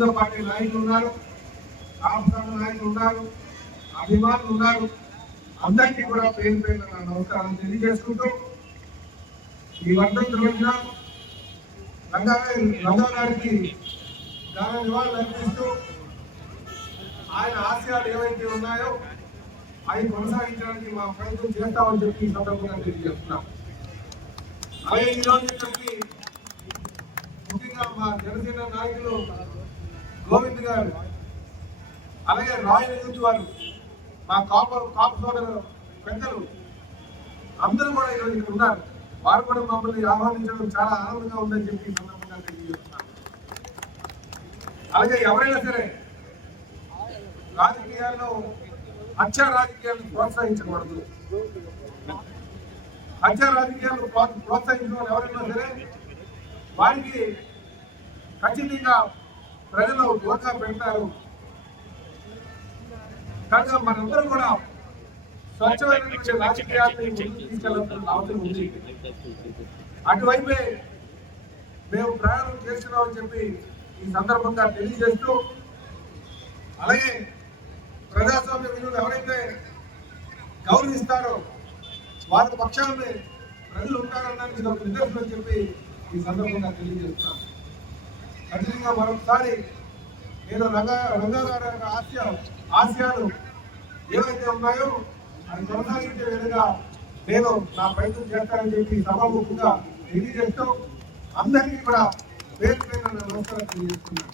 వివిధ పార్టీ నాయకులు ఉన్నారు, రాష్ట్ర నాయకులు ఉన్నారు, అభిమానులు ఉన్నారు. అందరికీ కూడా పేరు పేరు నమస్కారం తెలియజేసుకుంటూ ఈ వర్ధంతి రోజున రంగా గారికి ఘన నివాళులు అర్పిస్తూ ఆయన ఆశయాలు ఏవైతే ఉన్నాయో అవి కొనసాగించడానికి మా ప్రయత్నం చేస్తామని చెప్పి ఈ సందర్భంగా తెలియజేస్తున్నాం. అలాగే ఈరోజు ఇక్కడికి ముఖ్యంగా మా జనసేన నాయకులు గోవింద్ గారు, అలాగే రాయల్ యూత్ వారు, మా కాపు సోదరు పెద్దలు అందరూ కూడా ఈరోజు ఇక్కడ ఉన్నారు. వారు కూడా మమ్మల్ని ఆహ్వానించడం చాలా ఆనందంగా ఉందని చెప్పి ఈ సందర్భంగా తెలియజేస్తున్నాను. అలాగే ఎవరైనా సరే రాజకీయాల్లో హత్యా రాజకీయాలను ప్రోత్సహించకూడదు. హత్యా రాజకీయాలను ప్రోత్సహించిన వాళ్ళు ఎవరైనా సరే వారికి ఖచ్చితంగా ప్రజలు దూరంగా పెడతారు. కనుక మనందరూ కూడా స్వచ్ఛమైనటువంటి రాజకీయాలను తీసుకెళ్లాల్సిన అవసరం ఉంది. అటువైపే మేము ప్రయాణం చేస్తున్నామని చెప్పి ఈ సందర్భంగా తెలియజేస్తూ, అలాగే ప్రజాస్వామ్య విలువలు ఎవరైతే గౌరవిస్తారో వారి పక్షాన్ని ప్రజలు ఉంటారన్నది ఇది ఒక నిదర్శనం చెప్పి ఈ సందర్భంగా తెలియజేస్తున్నాను. ఖచ్చితంగా మరొకసారి నేను రంగా గారి ఆశయాలు ఏవైతే ఉన్నాయో అది కొనసాగించే విధంగా నేను నా ప్రయత్నం చేస్తానని చెప్పి సభాముఖంగా తెలియజేస్తూ అందరికీ కూడా పేరు పేరు నమస్కారం తెలియజేస్తున్నాను.